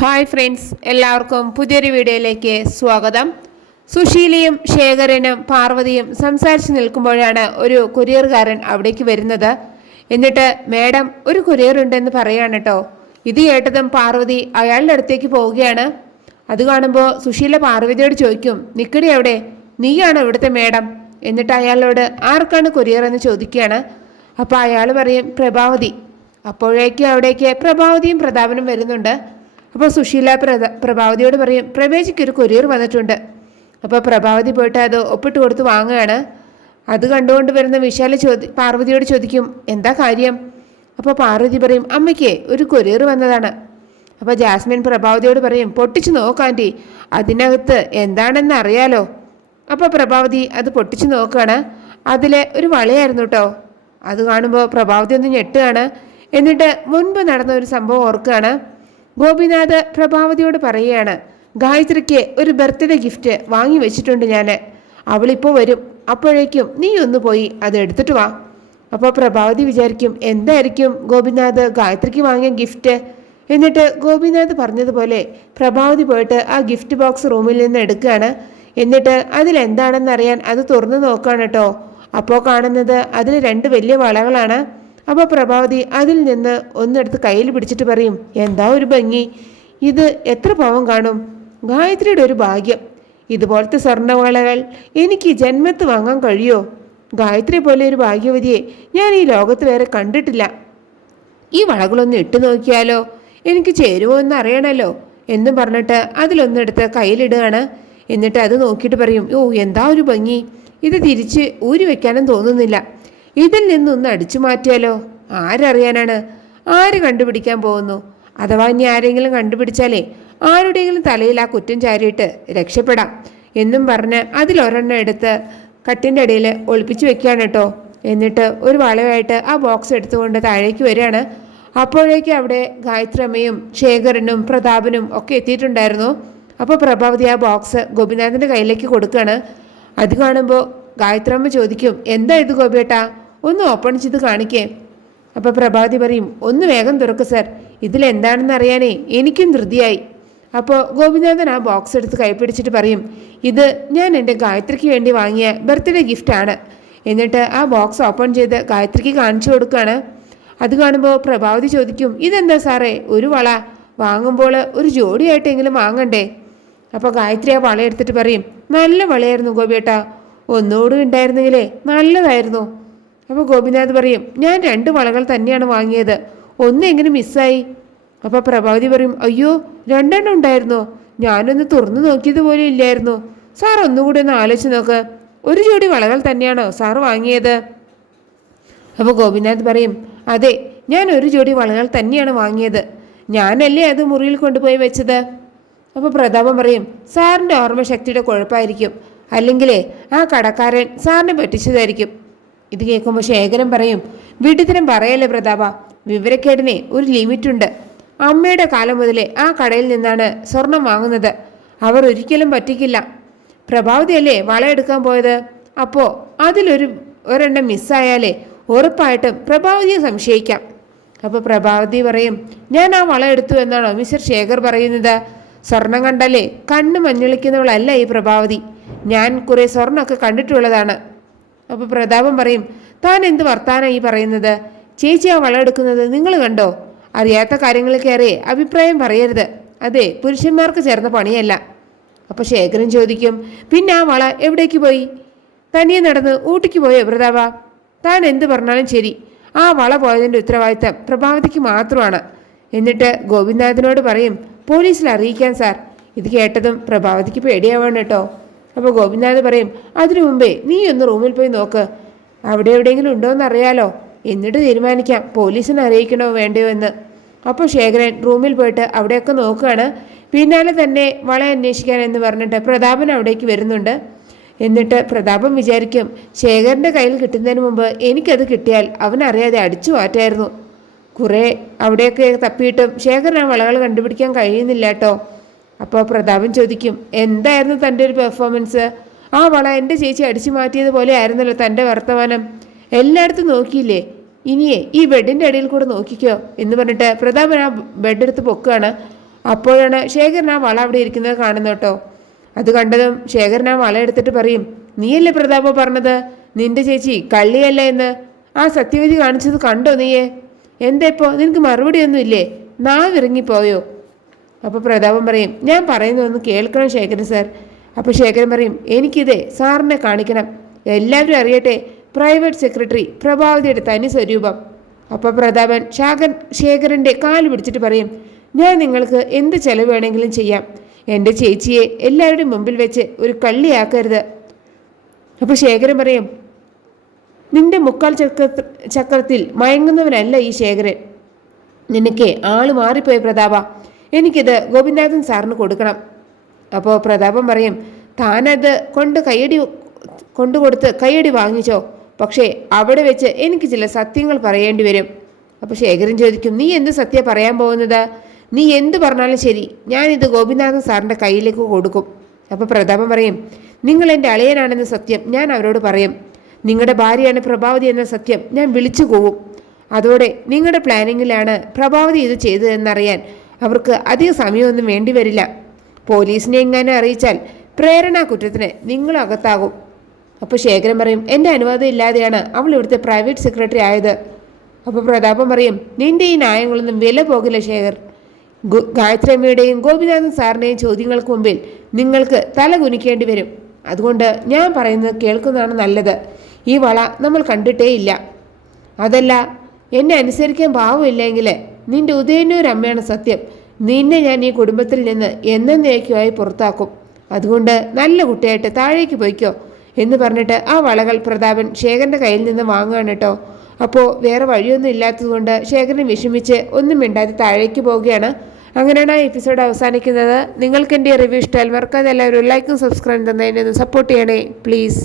Hi friends, എല്ലാവർക്കും പുതിയൊരു വീഡിയോയിലേക്ക് സ്വാഗതം. സുശീലയും ശേഖരനും പാർവതിയും സംസാരിച്ച് നിൽക്കുമ്പോഴാണ് ഒരു കൊറിയർകാരൻ അവിടേക്ക് വരുന്നത്. എന്നിട്ട് മേഡം ഒരു കൊറിയർ ഉണ്ടെന്ന് പറയാണ് കേട്ടോ. ഇത് കേട്ടതും പാർവതി അയാളുടെ അടുത്തേക്ക് പോവുകയാണ്. അത് കാണുമ്പോൾ സുശീല പാർവതിയോട് ചോദിക്കും, നിക്കടി എവിടെ, നീയാണോ ഇവിടുത്തെ മേഡം? എന്നിട്ട് അയാളോട് ആർക്കാണ് കൊറിയർ എന്ന് ചോദിക്കുകയാണ്. അപ്പോൾ അയാൾ പറയും പ്രഭാവതി. അപ്പോഴേക്കും അവിടേക്ക് പ്രഭാവതിയും പ്രതാപനും വരുന്നുണ്ട്. അപ്പോൾ സുശീല പ്രഭാവതിയോട് പറയും, പ്രവേശിക്ക് ഒരു കൊറിയർ വന്നിട്ടുണ്ട്. അപ്പോൾ പ്രഭാവതി പോയിട്ട് അത് ഒപ്പിട്ട് കൊടുത്ത് വാങ്ങുകയാണ്. അത് കണ്ടുകൊണ്ട് വരുന്ന വിശാല പാർവതിയോട് ചോദിക്കും, എന്താ കാര്യം? അപ്പോൾ പാർവതി പറയും, അമ്മയ്ക്ക് ഒരു കൊറിയർ വന്നതാണ്. അപ്പോൾ ജാസ്മിൻ പ്രഭാവതിയോട് പറയും, പൊട്ടിച്ച് നോക്കാൻറ്റി, അതിനകത്ത് എന്താണെന്ന് അറിയാലോ. അപ്പോൾ പ്രഭാവതി അത് പൊട്ടിച്ച് നോക്കുകയാണ്. അതിലെ ഒരു വളയായിരുന്നു കേട്ടോ. അത് കാണുമ്പോൾ പ്രഭാവതി ഒന്ന് ഞെട്ടുകയാണ്. എന്നിട്ട് മുൻപ് നടന്ന ഒരു സംഭവം ഓർക്കുകയാണ്. ഗോപിനാഥ് പ്രഭാവതിയോട് പറയുകയാണ്, ഗായത്രിക്ക് ഒരു ബർത്ത്ഡേ ഗിഫ്റ്റ് വാങ്ങി വെച്ചിട്ടുണ്ട് ഞാൻ. അവളിപ്പോൾ വരും, അപ്പോഴേക്കും നീ ഒന്ന് പോയി അത് എടുത്തിട്ട് വാ. അപ്പോൾ പ്രഭാവതി വിചാരിക്കും, എന്തായിരിക്കും ഗോപിനാഥ് ഗായത്രിക്ക് വാങ്ങിയ ഗിഫ്റ്റ്? എന്നിട്ട് ഗോപിനാഥ് പറഞ്ഞതുപോലെ പ്രഭാവതി പോയിട്ട് ആ ഗിഫ്റ്റ് ബോക്സ് റൂമിൽ നിന്ന് എടുക്കുകയാണ്. എന്നിട്ട് അതിലെന്താണെന്നറിയാൻ അത് തുറന്നു നോക്കുകയാണ് കേട്ടോ. അപ്പോൾ കാണുന്നത് അതിൽ 2 വലിയ വളകളാണ്. അപ്പോൾ പ്രഭാവതി അതിൽ നിന്ന് ഒന്നെടുത്ത് കയ്യിൽ പിടിച്ചിട്ട് പറയും, എന്താ ഒരു ഭംഗി, ഇത് എത്ര പാവം കാണും, ഗായത്രിയുടെ ഒരു ഭാഗ്യം. ഇതുപോലത്തെ സ്വർണ്ണവളകൾ എനിക്ക് ജന്മത്ത് വാങ്ങാൻ കഴിയോ? ഗായത്രി പോലെ ഒരു ഭാഗ്യവതിയെ ഞാൻ ഈ ലോകത്ത് വേറെ കണ്ടിട്ടില്ല. ഈ വളകളൊന്ന് ഇട്ട് നോക്കിയാലോ, എനിക്ക് ചേരുമോ എന്ന് അറിയണമല്ലോ എന്നും പറഞ്ഞിട്ട് അതിലൊന്നെടുത്ത് കയ്യിലിടുകയാണ്. എന്നിട്ട് അത് നോക്കിയിട്ട് പറയും, ഓ എന്താ ഒരു ഭംഗി, ഇത് തിരിച്ച് ഊരി വെക്കാനും തോന്നുന്നില്ല. ഇതിൽ നിന്നൊന്ന് അടിച്ചു മാറ്റിയാലോ? ആരറിയാനാണ്, ആര് കണ്ടുപിടിക്കാൻ പോകുന്നു? അഥവാ ഇനി ആരെങ്കിലും കണ്ടുപിടിച്ചാലേ ആരുടെയെങ്കിലും തലയിൽ ആ കുറ്റം ചാരിയിട്ട് രക്ഷപ്പെടാം എന്നും പറഞ്ഞ് അതിലൊരെണ്ണം എടുത്ത് കട്ടിൻ്റെ ഇടയിൽ ഒളിപ്പിച്ച് വെക്കുകയാണ് കേട്ടോ. എന്നിട്ട് ഒരു വളമായിട്ട് ആ ബോക്സ് എടുത്തുകൊണ്ട് താഴേക്ക് വരികയാണ്. അപ്പോഴേക്കും അവിടെ ഗായത്രി അമ്മയും ശേഖരനും പ്രതാപനും ഒക്കെ എത്തിയിട്ടുണ്ടായിരുന്നു. അപ്പോൾ പ്രഭാവതി ആ ബോക്സ് ഗോപിനാഥിൻ്റെ കയ്യിലേക്ക് കൊടുക്കുകയാണ്. അത് കാണുമ്പോൾ ഗായത്രി അമ്മ ചോദിക്കും, എന്താ ഇത് ഗോപിയേട്ടാ, ഒന്ന് ഓപ്പൺ ചെയ്ത് കാണിക്കേ. അപ്പോൾ പ്രഭാവതി പറയും, ഒന്ന് വേഗം തുറക്ക് സർ, ഇതിലെന്താണെന്ന് അറിയാനേ എനിക്കും ധൃതിയായി. അപ്പോൾ ഗോപിനാഥൻ ആ ബോക്സ് എടുത്ത് കൈപ്പിടിച്ചിട്ട് പറയും, ഇത് ഞാൻ എൻ്റെ ഗായത്രിക്ക് വേണ്ടി വാങ്ങിയ ബർത്ത്ഡേ ഗിഫ്റ്റാണ്. എന്നിട്ട് ആ ബോക്സ് ഓപ്പൺ ചെയ്ത് ഗായത്രിക്ക് കാണിച്ചു കൊടുക്കുകയാണ്. അത് കാണുമ്പോൾ പ്രഭാവതി ചോദിക്കും, ഇതെന്താ സാറേ, ഒരു വള വാങ്ങുമ്പോൾ ഒരു ജോഡിയായിട്ടെങ്കിലും വാങ്ങണ്ടേ? അപ്പോൾ ഗായത്രി ആ വള എടുത്തിട്ട് പറയും, നല്ല വളയായിരുന്നു ഗോപിയേട്ടാ, ഒന്നുകൂടി ഉണ്ടായിരുന്നെങ്കിലേ നല്ലതായിരുന്നു. അപ്പോൾ ഗോപിനാഥ് പറയും, ഞാൻ 2 വളകൾ തന്നെയാണ് വാങ്ങിയത്, ഒന്ന് എങ്ങനെ മിസ്സായി? അപ്പോൾ പ്രഭാവതി പറയും, അയ്യോ 2 എണ്ണം ഉണ്ടായിരുന്നോ, ഞാനൊന്ന് തുറന്നു നോക്കിയത് പോലും ഇല്ലായിരുന്നു. സാർ ഒന്നുകൂടി ഒന്ന് ആലോചിച്ച് നോക്ക്, ഒരു ജോഡി വളകൾ തന്നെയാണോ സാർ വാങ്ങിയത്? അപ്പോൾ ഗോപിനാഥ് പറയും, അതെ, ഞാൻ ഒരു ജോഡി വളകൾ തന്നെയാണ് വാങ്ങിയത്, ഞാനല്ലേ അത് മുറിയിൽ കൊണ്ടുപോയി വെച്ചത്. അപ്പോൾ പ്രതാപൻ പറയും, സാറിൻ്റെ ഓർമ്മശക്തിയുടെ കുഴപ്പമായിരിക്കും, അല്ലെങ്കിലേ ആ കടക്കാരൻ സാറിനെ പറ്റിച്ചതായിരിക്കും. ഇത് കേൾക്കുമ്പോൾ ശേഖരൻ പറയും, വീട്ടിത്തരം പറയല്ലേ പ്രതാപ, വിവരക്കേടിനെ ഒരു ലിമിറ്റുണ്ട്. അമ്മയുടെ കാലം മുതലേ ആ കടയിൽ നിന്നാണ് സ്വർണം വാങ്ങുന്നത്, അവർ ഒരിക്കലും പറ്റിക്കില്ല. പ്രഭാവതിയല്ലേ വള എടുക്കാൻ പോയത്, അപ്പോൾ ഒരെണ്ണം മിസ്സായാലേ ഉറപ്പായിട്ടും പ്രഭാവതിയെ സംശയിക്കാം. അപ്പോൾ പ്രഭാവതി പറയും, ഞാൻ ആ വള എടുത്തു എന്നാണോ മിസ്റ്റർ ശേഖർ പറയുന്നത്? സ്വർണം കണ്ടല്ലേ കണ്ണ് മഞ്ഞളിക്കുന്നവളല്ല ഈ പ്രഭാവതി, ഞാൻ കുറേ സ്വർണ്ണമൊക്കെ കണ്ടിട്ടുള്ളതാണ്. അപ്പോൾ പ്രതാപൻ പറയും, താൻ എന്ത് വർത്താനം ഈ പറയുന്നത്? ചേച്ചി ആ വള എടുക്കുന്നത് നിങ്ങൾ കണ്ടോ? അറിയാത്ത കാര്യങ്ങൾ കയറി അഭിപ്രായം പറയരുത്, അതെ പുരുഷന്മാർക്ക് ചേർന്ന പണിയല്ല. അപ്പോൾ ശേഖരൻ ചോദിക്കും, പിന്നെ ആ വള എവിടേക്ക് പോയി? തനിയെ നടന്ന് ഊട്ടിക്ക് പോയോ പ്രതാപ? താൻ എന്ത് പറഞ്ഞാലും ശരി, ആ വള പോയതിൻ്റെ ഉത്തരവാദിത്തം പ്രഭാവതിക്ക് മാത്രമാണ്. എന്നിട്ട് ഗോപിനാഥിനോട് പറയും, പോലീസിൽ അറിയിക്കാൻ സാർ. ഇത് കേട്ടതും പ്രഭാവതിക്ക് പേടിയാവാണ് കേട്ടോ. അപ്പോൾ ഗോപിനാഥ് പറയും, അതിനു മുമ്പേ നീ ഒന്ന് റൂമിൽ പോയി നോക്ക്, അവിടെ എവിടെയെങ്കിലും ഉണ്ടോ എന്ന് അറിയാലോ, എന്നിട്ട് തീരുമാനിക്കാം പോലീസിനെ അറിയിക്കണോ വേണ്ടയോ എന്ന്. അപ്പോൾ ശേഖരൻ റൂമിൽ പോയിട്ട് അവിടെയൊക്കെ നോക്കുകയാണ്. പിന്നാലെ തന്നെ വള അന്വേഷിക്കാൻ എന്ന് പറഞ്ഞിട്ട് പ്രതാപൻ അവിടേക്ക് വരുന്നുണ്ട്. എന്നിട്ട് പ്രതാപൻ വിചാരിക്കും, ശേഖരൻ്റെ കയ്യിൽ കിട്ടുന്നതിന് മുമ്പ് എനിക്കത് കിട്ടിയാൽ അവനറിയാതെ അടിച്ചു മാറ്റായിരുന്നു. കുറേ അവിടെയൊക്കെ തപ്പിയിട്ടും ശേഖരൻ ആ വളകൾ കണ്ടുപിടിക്കാൻ കഴിയുന്നില്ല കേട്ടോ. അപ്പോൾ പ്രതാപൻ ചോദിക്കും, എന്തായിരുന്നു തൻ്റെ ഒരു പെർഫോമൻസ്? ആ വള എൻ്റെ ചേച്ചി അടിച്ചു മാറ്റിയതുപോലെ ആയിരുന്നല്ലോ തൻ്റെ വർത്തമാനം, എല്ലായിടത്തും നോക്കിയില്ലേ? ഇനിയേ ഈ ബെഡിൻ്റെ അടിയിൽ കൂടെ നോക്കിക്കോ എന്ന് പറഞ്ഞിട്ട് പ്രതാപൻ ആ ബെഡെടുത്ത് പൊക്കുകയാണ്. അപ്പോഴാണ് ശേഖരൻ ആ വള അവിടെ ഇരിക്കുന്നത് കാണുന്നു കേട്ടോ. അത് കണ്ടതും ശേഖരൻ ആ വള എടുത്തിട്ട് പറയും, നീയല്ലേ പ്രതാപ പറഞ്ഞത് നിന്റെ ചേച്ചി കള്ളിയല്ല എന്ന്? ആ സത്യവതി കാണിച്ചത് കണ്ടോ നീയെ? എന്താ ഇപ്പോൾ നിനക്ക് മറുപടിയൊന്നും ഇല്ലേ? നാവിറങ്ങിപ്പോയോ? അപ്പോൾ പ്രതാപൻ പറയും, ഞാൻ പറയുന്നതൊന്ന് കേൾക്കണം ശേഖരൻ സാർ. അപ്പോൾ ശേഖരൻ പറയും, എനിക്കിതേ സാറിനെ കാണിക്കണം, എല്ലാവരും അറിയട്ടെ പ്രൈവറ്റ് സെക്രട്ടറി പ്രഭാവതിയുടെ തനി സ്വരൂപം. അപ്പോൾ പ്രതാപൻ ശേഖരൻ്റെ കാല് പിടിച്ചിട്ട് പറയും, ഞാൻ നിങ്ങൾക്ക് എന്ത് ചെലവ് വേണമെങ്കിലും ചെയ്യാം, എൻ്റെ ചേച്ചിയെ എല്ലാവരുടെയും മുമ്പിൽ വെച്ച് ഒരു കള്ളിയാക്കരുത്. അപ്പോൾ ശേഖരൻ പറയും, നിന്റെ മുക്കാൽ ചക്രത്തിൽ മയങ്ങുന്നവനല്ല ഈ ശേഖരൻ. നിനക്ക് ആള് മാറിപ്പോയി പ്രതാപ, എനിക്കിത് ഗോപിനാഥൻ സാറിന് കൊടുക്കണം. അപ്പോൾ പ്രതാപൻ പറയും, താനത് കൊണ്ടുകൊടുത്ത് കൈയടി വാങ്ങിച്ചോ, പക്ഷേ അവിടെ വെച്ച് എനിക്ക് ചില സത്യങ്ങൾ പറയേണ്ടി വരും. അപ്പോൾ ശേഖരൻ ചോദിക്കും, നീ എന്ത് സത്യം പറയാൻ പോകുന്നത്? നീ എന്ത് പറഞ്ഞാലും ശരി, ഞാനിത് ഗോപിനാഥൻ സാറിൻ്റെ കയ്യിലേക്ക് കൊടുക്കും. അപ്പോൾ പ്രതാപൻ പറയും, നിങ്ങൾ എൻ്റെ അളിയനാണെന്ന സത്യം ഞാൻ അവരോട് പറയും, നിങ്ങളുടെ ഭാര്യയാണ് പ്രഭാവതി എന്ന സത്യം ഞാൻ വിളിച്ചു പോവും. അതോടെ നിങ്ങളുടെ പ്ലാനിങ്ങിലാണ് പ്രഭാവതി ഇത് ചെയ്തതെന്നറിയാൻ അവർക്ക് അധിക സമയമൊന്നും വേണ്ടി വരില്ല. പോലീസിനെ എങ്ങനെ അറിയിച്ചാൽ പ്രേരണാ കുറ്റത്തിന് നിങ്ങളും അകത്താകും. അപ്പോൾ ശേഖരൻ പറയും, എൻ്റെ അനുവാദം ഇല്ലാതെയാണ് അവൾ ഇവിടുത്തെ പ്രൈവറ്റ് സെക്രട്ടറി ആയത്. അപ്പോൾ പ്രതാപൻ പറയും, നിന്റെ ഈ ന്യായങ്ങളൊന്നും വില പോകില്ല ശേഖർ. ഗായത്രി അമ്മയുടെയും ഗോപിനാഥൻ സാറിൻ്റെയും ചോദ്യങ്ങൾക്ക് മുമ്പിൽ നിങ്ങൾക്ക് തല കുനിക്കേണ്ടി വരും. അതുകൊണ്ട് ഞാൻ പറയുന്നത് കേൾക്കുന്നതാണ് നല്ലത്. ഈ വള നമ്മൾ കണ്ടിട്ടേ ഇല്ല. അതല്ല, എന്നെ അനുസരിക്കാൻ പാവമില്ലെങ്കിൽ നിന്റെ ഉദയന്നൂർ അമ്മയാണ് സത്യം. നിന്നെ ഞാൻ ഈ കുടുംബത്തിൽ നിന്ന് എന്നേക്കുമായി പുറത്താക്കും. അതുകൊണ്ട് നല്ല കുട്ടിയായിട്ട് താഴേക്ക് പോയിക്കോ എന്ന് പറഞ്ഞിട്ട് ആ വളകൾ പ്രതാപൻ ശേഖരൻ്റെ കയ്യിൽ നിന്ന് വാങ്ങുകയാണ് കേട്ടോ. അപ്പോൾ വേറെ വഴിയൊന്നും ഇല്ലാത്തതുകൊണ്ട് ശേഖരൻ വിഷമിച്ച് ഒന്നും മിണ്ടാതെ താഴേക്ക് പോവുകയാണ്. അങ്ങനെയാണ് ആ എപ്പിസോഡ് അവസാനിക്കുന്നത്. നിങ്ങൾക്ക് എൻ്റെ റിവ്യൂ ഇഷ്ടമായാൽ മറക്കാതെ എല്ലാവരും ലൈക്കും സബ്സ്ക്രൈബും തന്നതിനൊന്ന് സപ്പോർട്ട് ചെയ്യണേ പ്ലീസ്.